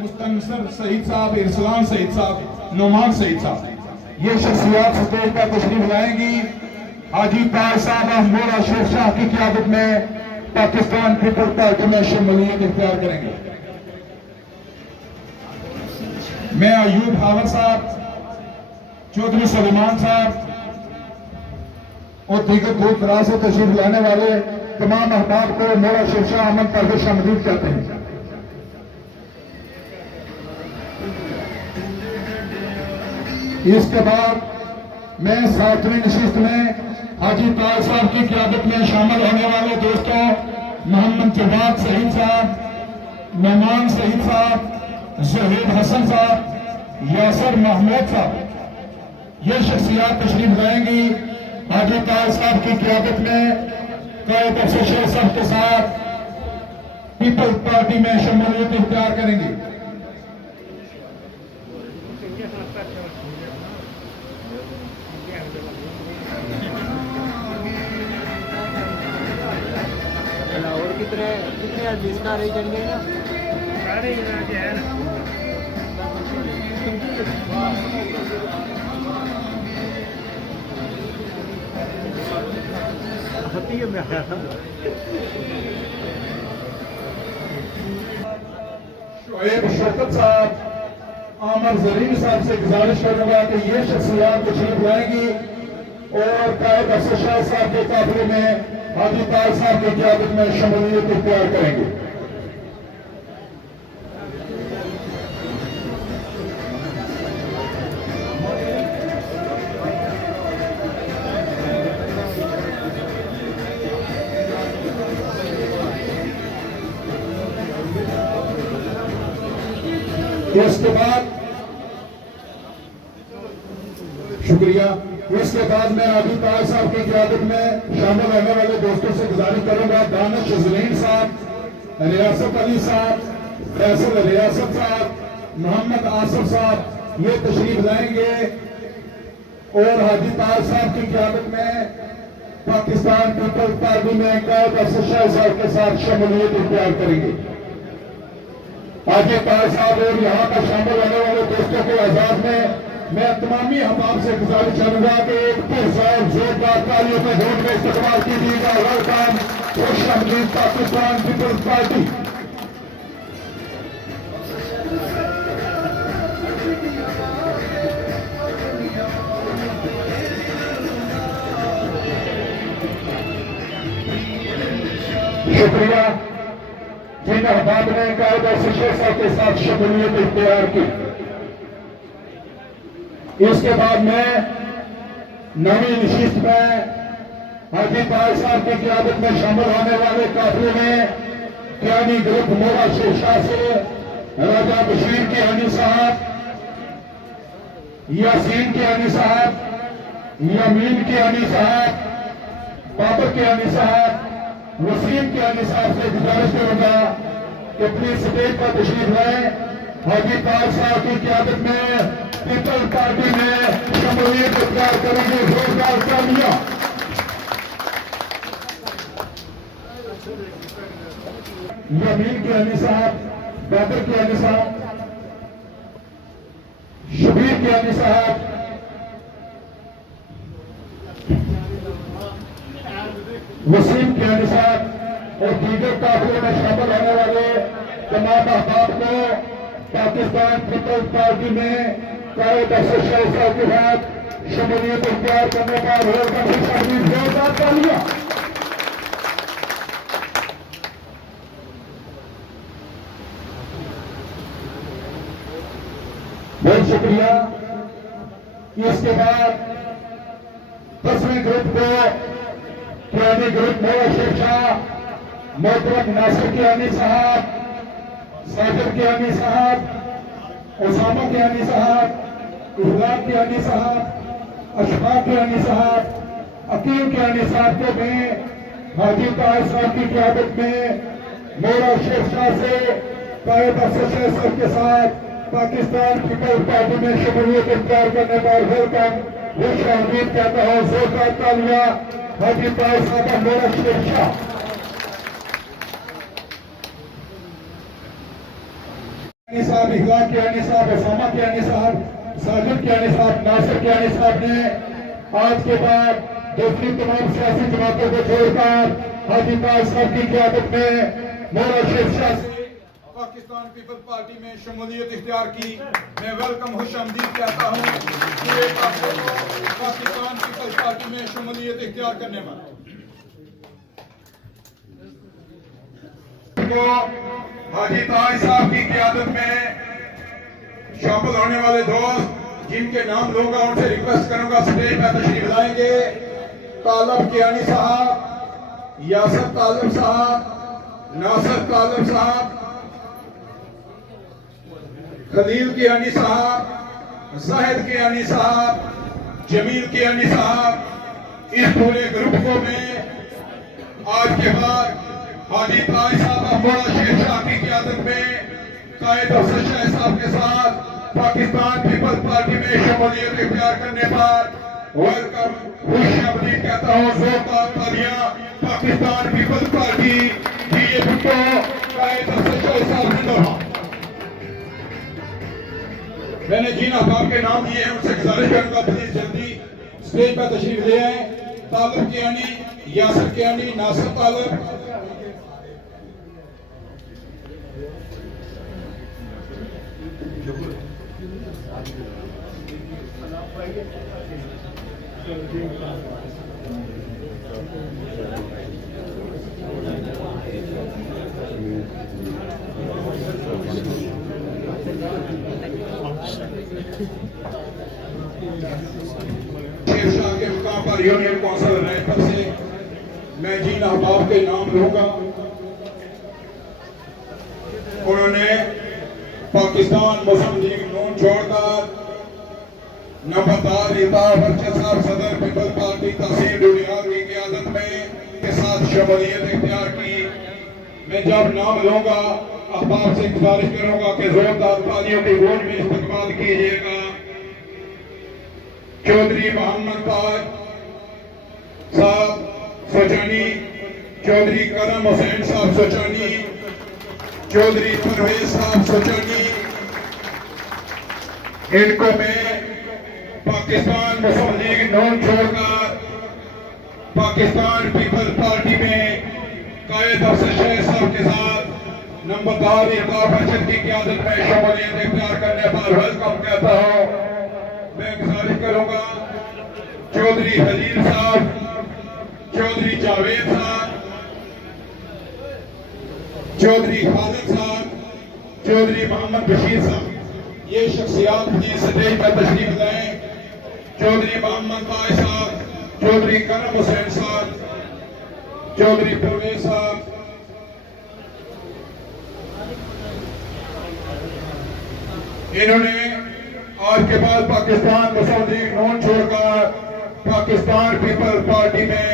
मुस्तनसर सईद साहब, इरसलान सईद साहब, नुमान सईद साहब, ये शख्सियात स्टेज पर तशरीफ लाएंगी। हाजी ताज साहब महमूद अशरफ शाह की क़यादत में पाकिस्तान पीपल्स पार्टी में शमूलियत इख्तियार करेंगे। मैं अयूब हावर साहब, चौधरी सलीमान साहब और दीगर दूर दराज से तशरीफ लाने वाले तमाम अहबाब को मोरा शिरशाह अमन पर शामिल करते हैं। इसके बाद मैं 7वीं नशिस्त में हाजी ताज साहब की क़यादत में शामिल होने वाले दोस्तों मोहम्मद जवाद सईद साहब, नुमान सईद साहब, जहीद हसन साहब, यासर महमूद साहब, ये शख्सियात तशरीफ लाएंगी। हाजी ताज साहब की क़यादत में कायद अफसर साहब के साथ पीपल्स पार्टी में शमूलियत इख्तियार करेंगे। और कितने आदमी इसका रही चढ़ गए ना सारे है ना शोएब शौकत साहब, आमर जरीन साहब से गुजारिश करूंगा कि ये शख्सियात तशरीफ लाएंगी और कायद अफसर शाह साहब के काफिले में हाजी ताज साहब की क़यादत में शमूलियत इख्तियार करेंगे। इसके बाद शुक्रिया। इसके बाद मैं हाजी ताज साहब की क़यादत में शामिल होने वाले दोस्तों से गुजारिश करूंगा दानिश जलीन साहब, रियासत अली साहब, फैसल रियासत साहब, मोहम्मद आसिफ साहब, ये तशरीफ लाएंगे और हाजी ताज साहब की क़यादत में पाकिस्तान पीपल्स पार्टी में कायद अफसर शाह साहब के साथ शमूलियत इख्तियार करेंगे। हाजी ताज साहब और यहाँ पर शामिल होने वाले दोस्तों के एजाज में मैं तमामी अहबाब से गुजारिश करूंगा कि एक पुरज़ोर जोरदार तालियों में वोट में इस्तेमाल कीजिएगा। वेलकम खुश आमदीद पाकिस्तान पीपल्स पार्टी। शुक्रिया जिन अहबाब ने कायद अफसर शाह के साथ शमूलियत इख्तियार की। इसके बाद मैं 9वीं नशिस्त में हाजी ताज साहब की क़यादत में शामिल होने वाले काफिले में कियानी ग्रुप मोरा शिरशाह से राजा बशीर कियानी साहब, यासीन कियानी साहब, यमीन कियानी साहब, बाबर कियानी साहब, वसीम कियानी साहब से गुजारिश करूंगा कि अपनी स्टेज पर तशरीफ लाएं। हाजी ताज साहब की क़यादत में पीपल्स पार्टी में शमूलियत इख्तियार करेंगे। जोरदार तालियां। यमीन कियानी साहब, बाबर कियानी साहब, शबीर कियानी साहब, वसीम कियानी साहब और दीगर काफिले में शामिल होने वाले तमाम अहबाब को पाकिस्तान पीपल्स पार्टी में कायद अफसर शाह साहब के साथ शमूलियत इख्तियार करने का जोरदार तालियां। बहुत शुक्रिया। इसके बाद 10वें ग्रुप को कियानी ग्रुप मोरा शिरशाह, मोहतरम नासिर कियानी साहब, साजिद कियानी साहब, उसामा कियानी साहब, इस्लाम कियानी साहब, अशफाक कियानी साहब, अकील कियानी साहब को मैं हाजी ताज साहब की क़यादत में मोरा शिरशाह से कायद अफसर शाह साहब के साथ पाकिस्तान पीपल्स पार्टी में शमूलियत इख्तियार करने पर वेलकम खुश आमदीद कहता हूँ। जोरदार तालियां हाजी ताज साहब मोरा शिरशाह। कियानी साहब, इखलाक कियानी साहब, उसामा कियानी साहब, साजिद कियानी साहब, नासिर कियानी साहब ने आज के बाद दूसरी तमाम सियासी जमातों को छोड़कर हाजी ताज साहब की क़यादत में मोरा शेख शाह से पाकिस्तान पीपल्स पार्टी में शमूलियत इख्तियार की। मैं वेलकम खुशामदीद कहता हूँ पूरे काफिले को पाकिस्तान पीपल्स पार्टी में शमूलियत इख्तियार करने में। हाजी ताज साहब की क़यादत में शामिल होने वाले दोस्त जिनके नाम लूंगा उनसे रिक्वेस्ट करूंगा स्टेज पर तशरीफ लाएंगे। तालब कियानी साहब, यासर तालब साहब, नासिर तालब साहब, खलील कियानी साहब, जाहिद कियानी साहब, जमील कियानी साहब, इस पूरे ग्रुप को मैं आज के बाद हाजी ताज साहब मोरा शेख शाह की क़यादत में कायद अफसर शाह साहब के साथ पाकिस्तान पीपल्स पार्टी में शमूलियत इख्तियार करने पर वेलकम खुशामदीद कहता हूँ। जोरदार तालियां पाकिस्तान पीपल्स पार्टी बीजेपी को कायद अफसर शाह साहब ने दोहरा। मैंने जिन अहबाब के नाम दिए हैं उनसे गुजारिश करूंगा प्लीज जल्दी स्टेज पर तशरीफ ले आए। तालब कियानी, यासर कियानी, नासिर तालब, शेरशाह के मुकाम पर यूनियन कौंसिल रैंपर से मैं जिन अहबाब के नाम लूंगा उन्होंने पाकिस्तान मुस्लिम लीग नून छोड़कर नंबरदार इताब अर्शद साहब सदर पीपल्स पार्टी तहसील डुडियाल की क़यादत में के साथ शमूलियत इख्तियार की। मैं जब नाम लूंगा अहबाब से गुजारिश करूंगा कि जोरदार तालियों की गूंज में इस्तकबाल कीजिएगा। चौधरी मोहम्मद ताज साहब सोचानी, चौधरी करम हुसैन साहब सोचानी, चौधरी परवेज साहब सोचानी, इनको मैं पाकिस्तान मुस्लिम लीग नून छोड़कर पाकिस्तान पीपल्स पार्टी में कायद अफसर शाह साहब के साथ नंबरदार इताब अर्शद की क़यादत में शमूलियत इख्तियार करने पर वेलकम कहता हूँ। मैं गुजारिश करूंगा चौधरी हलील साहब, चौधरी जावेद साहब, चौधरी खालिद साहब, चौधरी मोहम्मद बशीर साहब, ये शख्सियात अपनी स्टेज पर तशरीफ लाएं। चौधरी मोहम्मद ताज साहब, चौधरी करम हुसैन साहब, चौधरी परवेज साहब, इन्होंने आज के बाद पाकिस्तान मुस्लिम लीग नून छोड़कर पाकिस्तान पीपल्स पार्टी में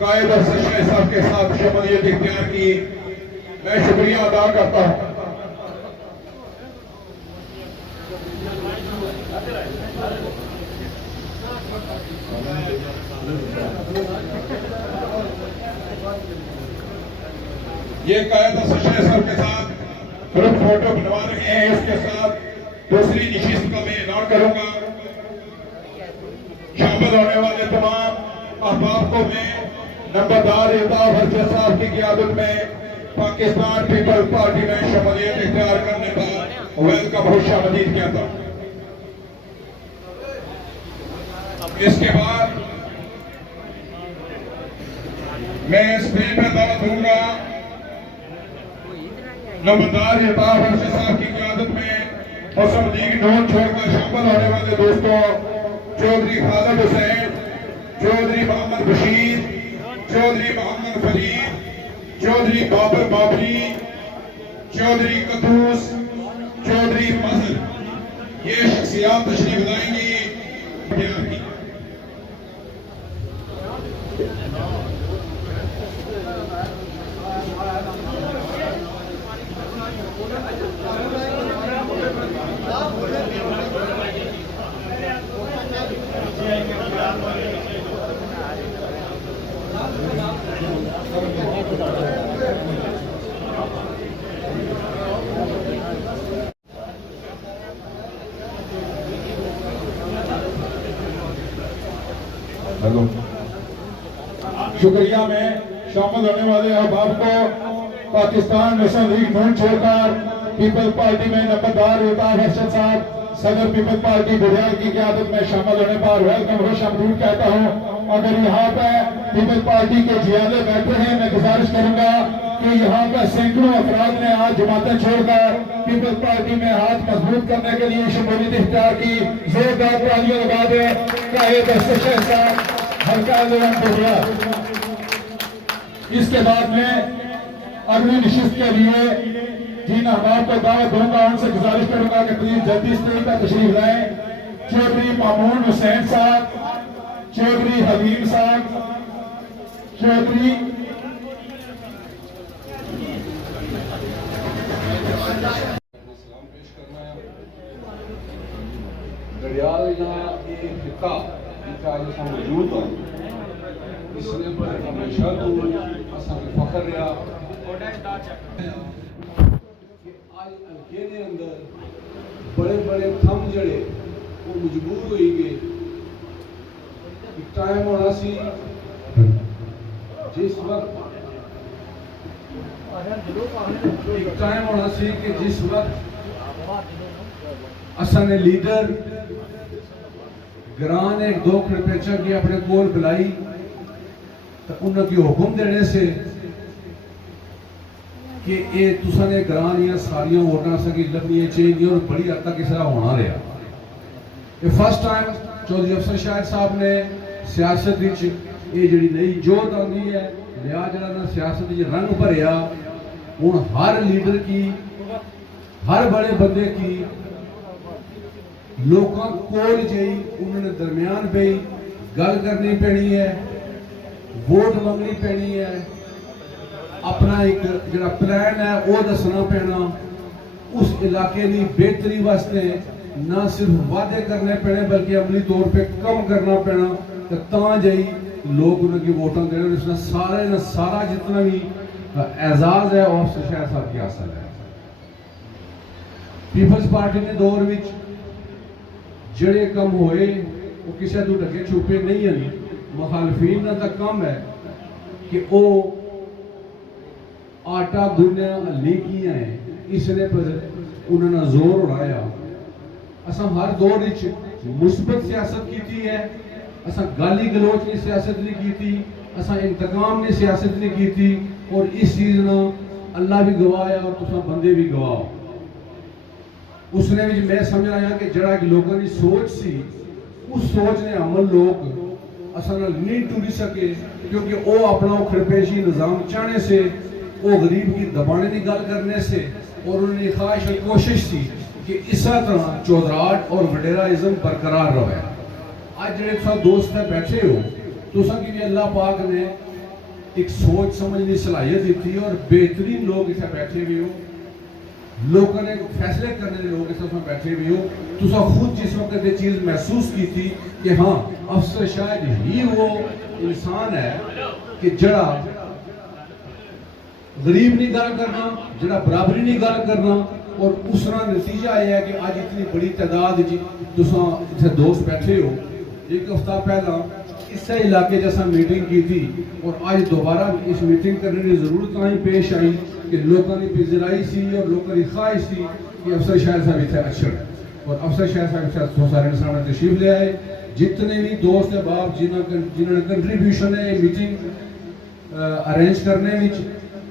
कायद अफसर शाह साहब के साथ शमूलियत इख्तियार की। मैं शुक्रिया अदा करता हूँ। ये कायद अफसर शाह साहब के साथ ग्रुप फोटो बनवा रहे हैं। इसके साथ दूसरी नशिस्त का मैं ऐलान करूंगा। शामिल होने वाले तमाम अहबाब को मैं नंबरदार इताब अर्शद साहब की क़यादत में पाकिस्तान पीपल्स पार्टी में शमूलियत इख्तियार करने पर वेलकम खुशामदीद कहता हूं। इसके बाद मैं स्टेज पर दावत दूंगा नंबरदार इताब अर्शद साहब की क़यादत में मुस्लिम लीग नून छोड़कर शामिल होने वाले दोस्तों चौधरी खालिद हुसैन, चौधरी मोहम्मद बशीर, चौधरी मोहम्मद फरीद, चौधरी बाबर बाबरी, चौधरी कदूस, चौधरी मजर, ये शख्सियात तशरीफ लाएंगी। हेलो, शुक्रिया। मैं शामिल होने वाले अहबाब को पाकिस्तान नेशनल लीग नून छोड़कर पीपल पार्टी में नंबरदार अल्ताफ अरशद साहब सदर पीपल पार्टी बुढ़ियाल की क़यादत में शामिल होने पर वेलकम खुशआमदीद कहता हूँ। अगर यहाँ पे पीपल पार्टी के जियादे बैठे हैं, मैं गुजारिश करूंगा कि यहाँ पर सैकड़ों अफराद ने आज जमातें छोड़कर पीपल पार्टी में हाथ मजबूत करने के लिए शमूलियत इख्तियार की। जोरदार तालियां लगा दें कायद शहर साहब हल्का बुढ़ियाल। इसके बाद में अगली नशिस्त के लिए जिन अहबाब को दावत दूंगा उनसे गुजारिश करूंगा कि प्लीज जल्दी स्टेज पर तशरीफ लाएं। चौधरी मामून हुसैन साहब, चौधरी हलीम साहब, चौधरी दरियाल ये फिका इनका आज असां मौजूद हैं, इसने पर हमेशा तो असां के फखर रहा कि आज हल्के के अंदर बड़े बड़े थम जड़े वो मजबूर हो गए। टाइम होना सी जिस वक्त टाइम होना सी कि जिस वक्त असन ने लीडर ग्रां ने 2 खड़पेचा की अपने कोल बुलाई तो उन्होंने हुक्म देने से कि ये तुसा ने ग्रां दियां सारियां वोटां सकी लभनियां चाहिए और बड़ी हद तक इसरा होना रहा। ये फर्स्ट टाइम चौधरी अफसर शाह साहब ने सियासत ये जी नई जोत आती है, लिया जरा सियासत रंग भरिया। हुण हर लीडर की, हर बड़े बंदे की लोगों कोल जी उन्होंने दरमियान पे गल करनी पैनी है, वोट मंगनी पैनी है, अपना एक जरा प्लान है वो दसना पैना। उस इलाके की बेहतरी वास्ते ना सिर्फ वादे करने पैने बल्कि अमली तौर पे कम करना पैना तो जी लोग उनकी वोटां देने। इसमें सारे ना सारा जितना भी एजाज है वो अफसर शाह साहब की हासिल है। पीपल्स पार्टी ने दौर में जड़े कम होए वो किसी तो ढके छुपे नहीं हैं। मुखालफीन का कम है कि वो आटा गुन्या लेकियां है, इसने पर उन्होंने जोर उड़ाया। असा हर दौर मुस्बत सियासत की है, असा गाली गलोच की सियासत नहीं की, असा इंतकाम ने सियासत नहीं की। और इस चीज ना अल्लाह भी गवाह है और तुसा बंदे भी गवाह। उसने भी मैं समझ आया कि जड़ा लोगों की सोच सी उस सोच ने अमल लोग असा नहीं टूरी सके, क्योंकि वो अपना खड़पेशी निज़ाम चाहने से, वो गरीब की दबाने की गल करने से, और उन्होंने ख्वाहिश और कोशिश थी कि इस तरह चौधराट और वडेराइज्म बरकरार रहे। आज जो सब दोस्त है बैठे हो तुसा की भी अल्लाह पाक ने एक सोच समझने सलाहियत दी और बेहतरीन लोग इतना बैठे हुए हो, लोगों ने फैसले करने के लोग इसमें बैठे हुए हो। तुसा खुद जिस वक्त ये चीज़ महसूस की थी कि हाँ अफसर शायद ही वो इंसान है कि जड़ा गरीब नहीं गल करना, जड़ा बराबरी नहीं गल करना। और उसका नतीजा यह है कि आज इतनी बड़ी तादाद तुसा इतने दोस्त बैठे हो। एक हफ्ता पहला इस इलाके जैसा मीटिंग की थी और आज दोबारा इस मीटिंग करने की जरूरत ही पेश आई कि लोगों की पिजराई सी और लोगों की ख्वाहिश थी कि अफसर शाह साहब इतने अक्षर और अफसर शाह साहब तो सारे सामने तशरीफ ले आए। जितने भी दोस्त है बाप जिन्होंने कंट्रीब्यूशन है मीटिंग अरेंज करने में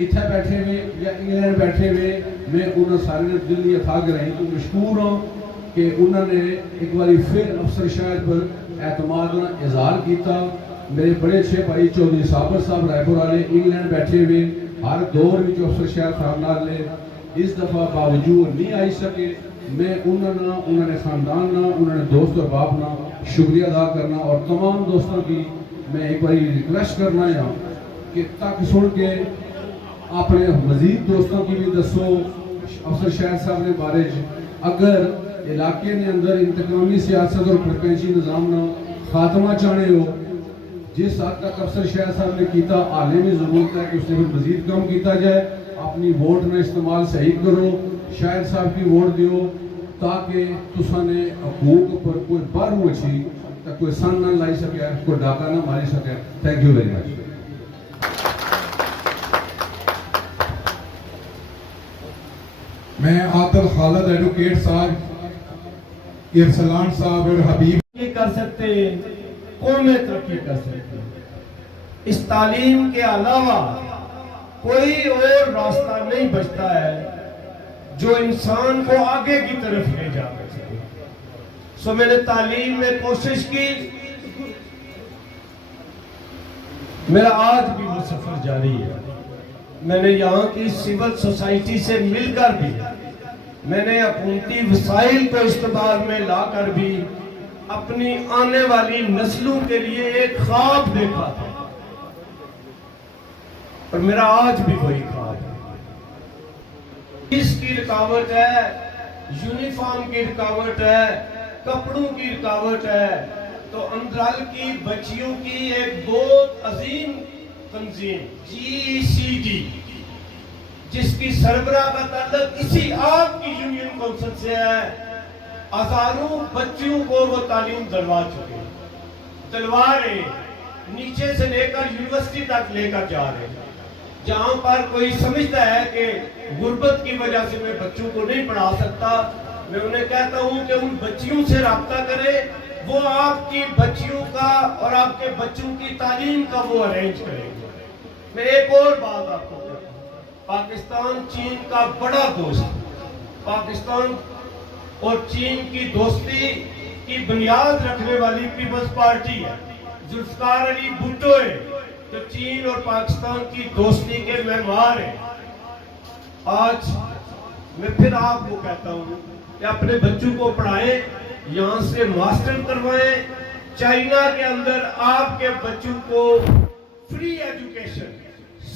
इतने बैठे हुए या इंग्लैंड बैठे हुए, मैं उन्होंने सारे दिल ये था कि रही तो मशहूर हूँ कि उन्होंने एक बार फिर अफसर शाह पर एतमाद का इजहार किया। मेरे बड़े अच्छे भाई चौधरी साबर साहब रायपुर वाले इंग्लैंड बैठे हुए हर दौर में अफसर शाह साहब नाल इस दफ़ा बावजूद नहीं आई सके। मैं उन्होंने ख़ानदान ना उन्होंने दोस्त और बाप ना शुक्रिया अदा करना और तमाम दोस्तों की मैं एक बार रिक्वेस्ट करना है कि तक सुन के अपने मजीद दोस्तों की भी दसो अफसर शाह साहब के बारे अगर इलाके के अंदर इंतकामी सियासत और खड़पेशी निज़ाम ना खात्मा चाहने हो जिस हद तक अफसर शाह साहब ने किया हाले में जरूरत है कि उसने फिर मजीद कम किया जाए। अपनी वोट ना इस्तेमाल सही करो, शाहिद साहब की वोट दियो ताकि तुसाने हकूक पर कोई बारू अच्छी तो कोई सन ना लाई सके, कोई डाका ना मारी सके। Thank you very much. मैं आतिल खालिद एडवोकेट साहब, इरसलान साहब और हबीब ये कर सकते, कौमें तरक्की कर सकते। इस तालीम के अलावा कोई और रास्ता नहीं बचता है जो इंसान को आगे की तरफ ले जा सके। सो मैंने तालीम में कोशिश की, मेरा आज भी वो सफर जारी है। मैंने यहाँ की सिविल सोसाइटी से मिलकर भी, मैंने हुकूमती वसाइल को इस्तेमाल में लाकर भी अपनी आने वाली नस्लों के लिए एक ख्वाब देखा था, और मेरा आज भी वही ख्वाब है। इसकी रुकावट है, यूनिफॉर्म की रुकावट है, कपड़ों की रुकावट है, तो अंदराल की बच्चियों की एक बहुत अजीम तंजीम GCD, जिसकी सरबराह का ताल्लुक इसी आपकी यूनियन काउंसिल से है, हजारों बच्चियों को वो तालीम दिलवा चुके, दिलवा रहे, नीचे से लेकर यूनिवर्सिटी तक लेकर जा रहे। जहां पर कोई समझता है कि गुर्बत की वजह से मैं बच्चों को नहीं पढ़ा सकता, मैं उन्हें कहता हूं कि उन बच्चियों से राब्ता करें, वो आपकी बच्चियों का और आपके बच्चों की तालीम का वो अरेंज करेंगे। मैं एक और बात आपको कहता हूं, पाकिस्तान चीन का बड़ा दोस्त, पाकिस्तान और चीन की दोस्ती की बुनियाद रखने वाली पीपल्स पार्टी है। जुल्फकार अली भुट्टो है जो चीन और पाकिस्तान की दोस्ती के मेहमान हैं। आज मैं फिर आपको कहता हूं कि अपने बच्चों को पढ़ाएं, यहां से मास्टर करवाएं। चाइना के अंदर आपके बच्चों को फ्री एजुकेशन,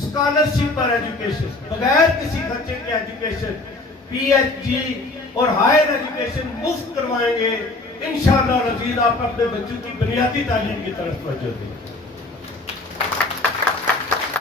स्कॉलरशिप पर एजुकेशन, बगैर किसी खर्चे के एजुकेशन, PhD और हायर एजुकेशन मुफ्त करवाएंगे। इंशाअल्लाह रजीद आप अपने बच्चों की बुनियादी तालीम की तरफ तवज्जो दें।